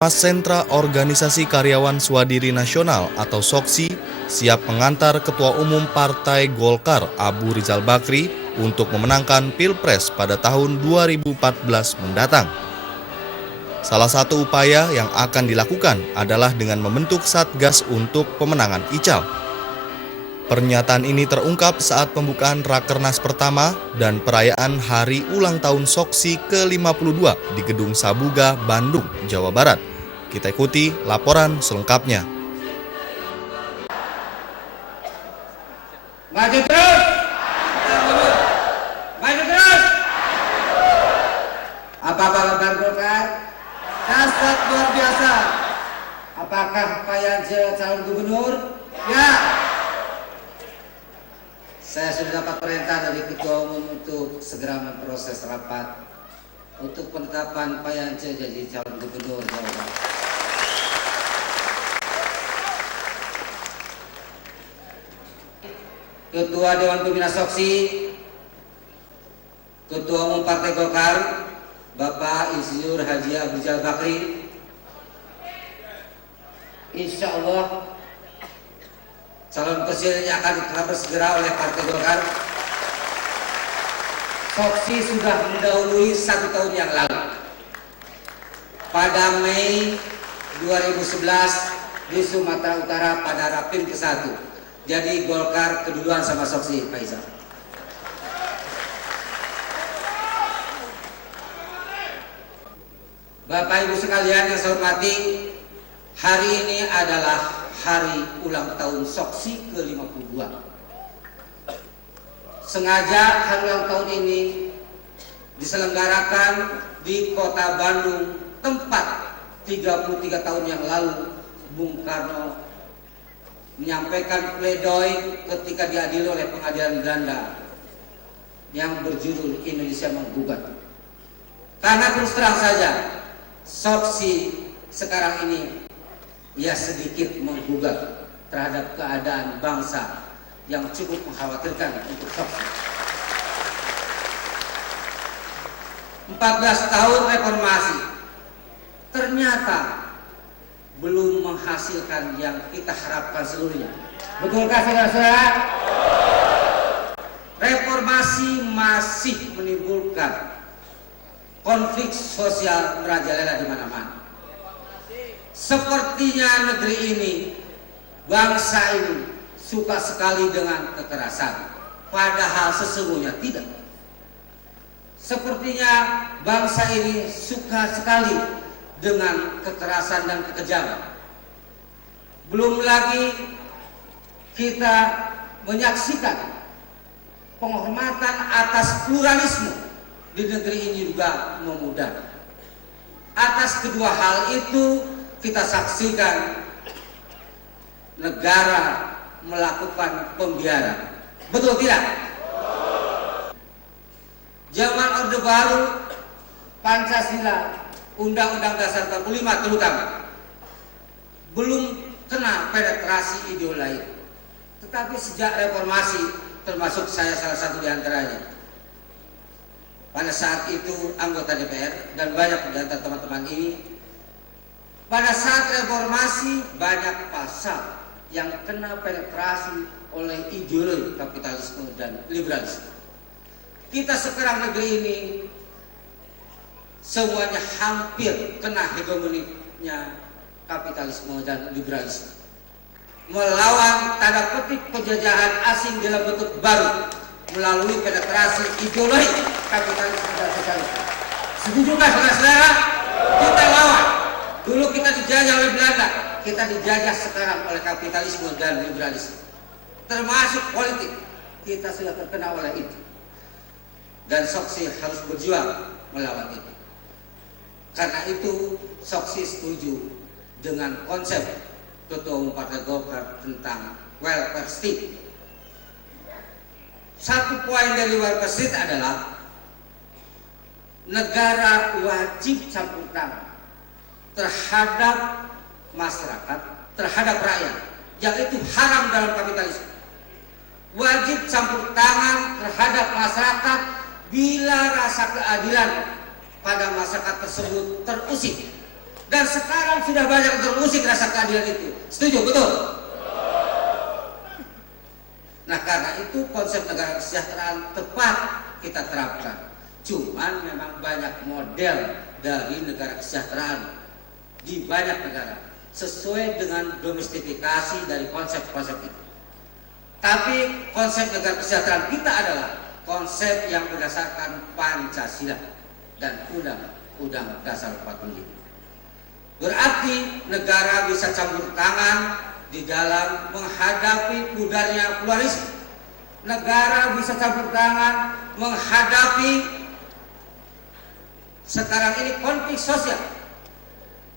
Mas Sentra Organisasi Karyawan Swadiri Nasional atau SOKSI siap mengantar Ketua Umum Partai Golkar Abu Rizal Bakri untuk memenangkan Pilpres pada tahun 2014 mendatang. Salah satu upaya yang akan dilakukan adalah dengan membentuk Satgas untuk pemenangan Ical. Pernyataan ini terungkap saat pembukaan Rakernas pertama dan perayaan Hari Ulang Tahun SOKSI ke-52 di Gedung Sabuga, Bandung, Jawa Barat. Kita ikuti laporan selengkapnya. Maju terus! Maju terus! Apa kabar Golkar? Dasar luar biasa. Apakah Pak Yance calon gubernur? Ya. Saya sudah dapat perintah dari Ketua Umum untuk segera memproses rapat untuk penetapan Pak Yance jadi calon gubernur Jawa Barat. Ketua Dewan Pembina SOKSI, Ketua Umum Partai Golkar, Bapak Insinyur Haji Abu Rizal Bakri, insya Allah calon presiden yang akan ditetapkan segera oleh Partai Golkar. SOKSI sudah mendahului 1 tahun yang lalu. Pada Mei 2011 di Sumatera Utara pada Rapim ke-1. Jadi Golkar keduluan sama SOKSI, Pak Izal. Bapak Ibu sekalian yang saya hormati, hari ini adalah hari ulang tahun SOKSI ke-52. Sengaja hari ulang tahun ini diselenggarakan di Kota Bandung, tempat 33 tahun yang lalu Bung Karno menyampaikan pledoi ketika diadili oleh pengadilan Belanda yang berjudul Indonesia Menggugat. Karena terus terang saja SOKSI sekarang ini ya sedikit menggugat terhadap keadaan bangsa yang cukup mengkhawatirkan untuk SOKSI. 14 tahun reformasi ternyata belum menghasilkan yang kita harapkan seluruhnya. Betulkah saudara-saudara? Reformasi masih menimbulkan konflik sosial merajalela di mana-mana. Sepertinya negeri ini, bangsa ini suka sekali dengan kekerasan, padahal sesungguhnya tidak. Sepertinya bangsa ini suka sekali dengan kekerasan dan kekejaman. Belum lagi kita menyaksikan penghormatan atas pluralisme di negeri ini juga memudar. Atas kedua hal itu kita saksikan negara melakukan pembiaran. Betul tidak? Zaman Orde Baru, Pancasila, Undang-Undang Dasar 45 terutama belum kena penetrasi ideologi. Tetapi sejak reformasi, termasuk saya salah satu di antaranya, pada saat itu anggota DPR dan banyak di antara teman-teman ini, pada saat reformasi banyak pasal yang kena penetrasi oleh ideologi kapitalisme dan liberalisme. Kita sekarang negeri ini semuanya hampir kena hegemoniknya kapitalisme dan liberalisme. Melawan tanda petik penjajahan asing dalam bentuk baru melalui penetrasi ideologi kapitalisme dan sosialisme. Setujukah saudara-saudara? Kita lawan. Dulu kita dijajah oleh Belanda, kita dijajah sekarang oleh kapitalisme dan liberalisme. Termasuk politik, kita sudah terkena oleh itu. Dan SOKSI harus berjuang melawan itu. Karena itu SOKSI setuju dengan konsep Ketua Umum Partai Golkar tentang welfare state. Satu poin dari welfare state adalah negara wajib campur tangan terhadap masyarakat, terhadap rakyat, yang itu haram dalam kapitalisme. Wajib campur tangan terhadap masyarakat bila rasa keadilan pada masyarakat tersebut terusik. Dan sekarang sudah banyak terusik rasa keadilan itu. Setuju? Betul? Nah, karena itu konsep negara kesejahteraan tepat kita terapkan. Cuman memang banyak model dari negara kesejahteraan di banyak negara sesuai dengan domestifikasi dari konsep-konsep itu. Tapi konsep negara kesejahteraan kita adalah konsep yang berdasarkan Pancasila dan Undang-Undang Dasar 45. Berarti negara bisa campur tangan di dalam menghadapi pudarnya pluralisme. Negara bisa campur tangan menghadapi sekarang ini konflik sosial.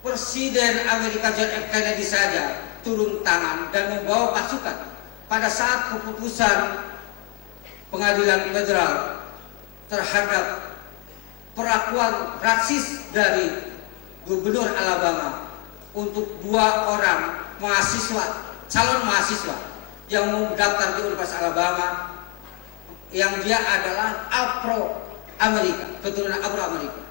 Presiden Amerika John F. Kennedy saja turun tangan dan membawa pasukan pada saat keputusan pengadilan federal terhadap perlakuan rasis dari Gubernur Alabama untuk 2 orang mahasiswa, calon mahasiswa yang mau daftar di Universitas Alabama, yang dia adalah Afro-Amerika, keturunan Afro-Amerika.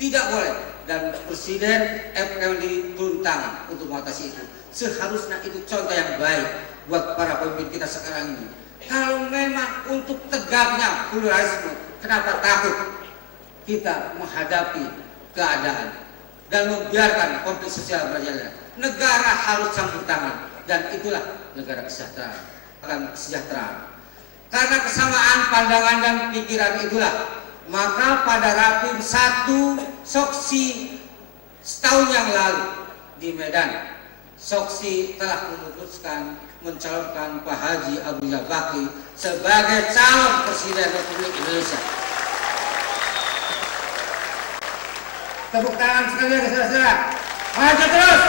Tidak boleh, dan Presiden F. Kennedy turun tangan untuk mengatasi itu. Seharusnya itu contoh yang baik buat para pemimpin kita sekarang ini. Kalau memang untuk tegaknya pluralisme, kenapa takut kita menghadapi keadaan dan membiarkan konflik sosial berjalan? Negara harus campur tangan, dan itulah negara kesejahteraan. Karena kesamaan pandangan dan pikiran itulah, maka pada Rapim 1 Soksi setahun yang lalu di Medan, Soksi telah memutuskan mencalonkan Pak Haji Abu Rizal Bakri sebagai calon Presiden Republik Indonesia. Tepuk tangan sekali lagi, saudara-saudara. Maju terus,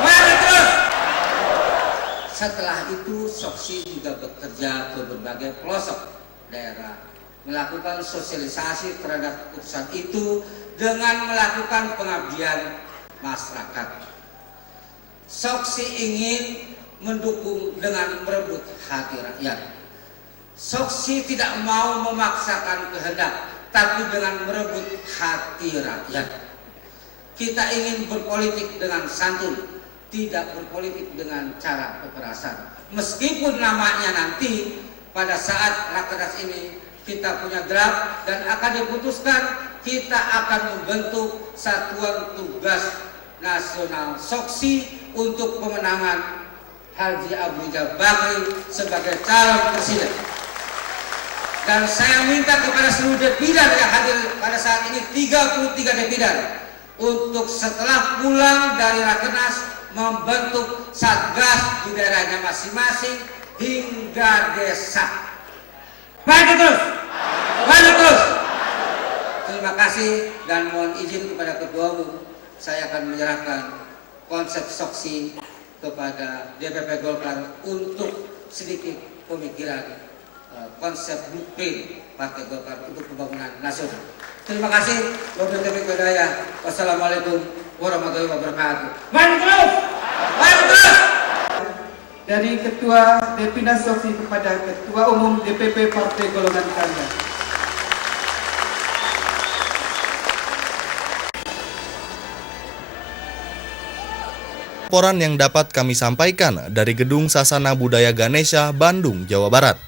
maju terus. Setelah itu Soksi juga bekerja ke berbagai pelosok daerah, melakukan sosialisasi terhadap putusan itu dengan melakukan pengabdian masyarakat. Soksi ingin mendukung dengan merebut hati rakyat. Soksi tidak mau memaksakan kehendak, tapi dengan merebut hati rakyat. Kita ingin berpolitik dengan santun, tidak berpolitik dengan cara kekerasan. Meskipun namanya nanti pada saat rakernas ini kita punya draft dan akan diputuskan, kita akan membentuk Satuan Tugas Nasional Soksi untuk pemenangan Haji Abu Rizal Bakri sebagai calon presiden. Dan saya minta kepada seluruh depidan yang hadir pada saat ini, 33 depidan, untuk setelah pulang dari rakernas membentuk satgas di daerahnya masing-masing hingga desa. Maju terus, maju terus. Terima kasih, dan mohon izin kepada Ketua Umum, saya akan menyerahkan konsep Soksi kepada DPP Golkar untuk sedikit pemikiran konsep blueprint Partai Golkar untuk pembangunan nasional. Terima kasih. Wabillahi taufiq wal hidayah. Wassalamualaikum warahmatullahi wabarakatuh. Maju terus, maju terus. Dari Ketua Depina Soksi kepada Ketua Umum DPP Partai Golongan Karya. Laporan yang dapat kami sampaikan dari Gedung Sasana Budaya Ganesha, Bandung, Jawa Barat.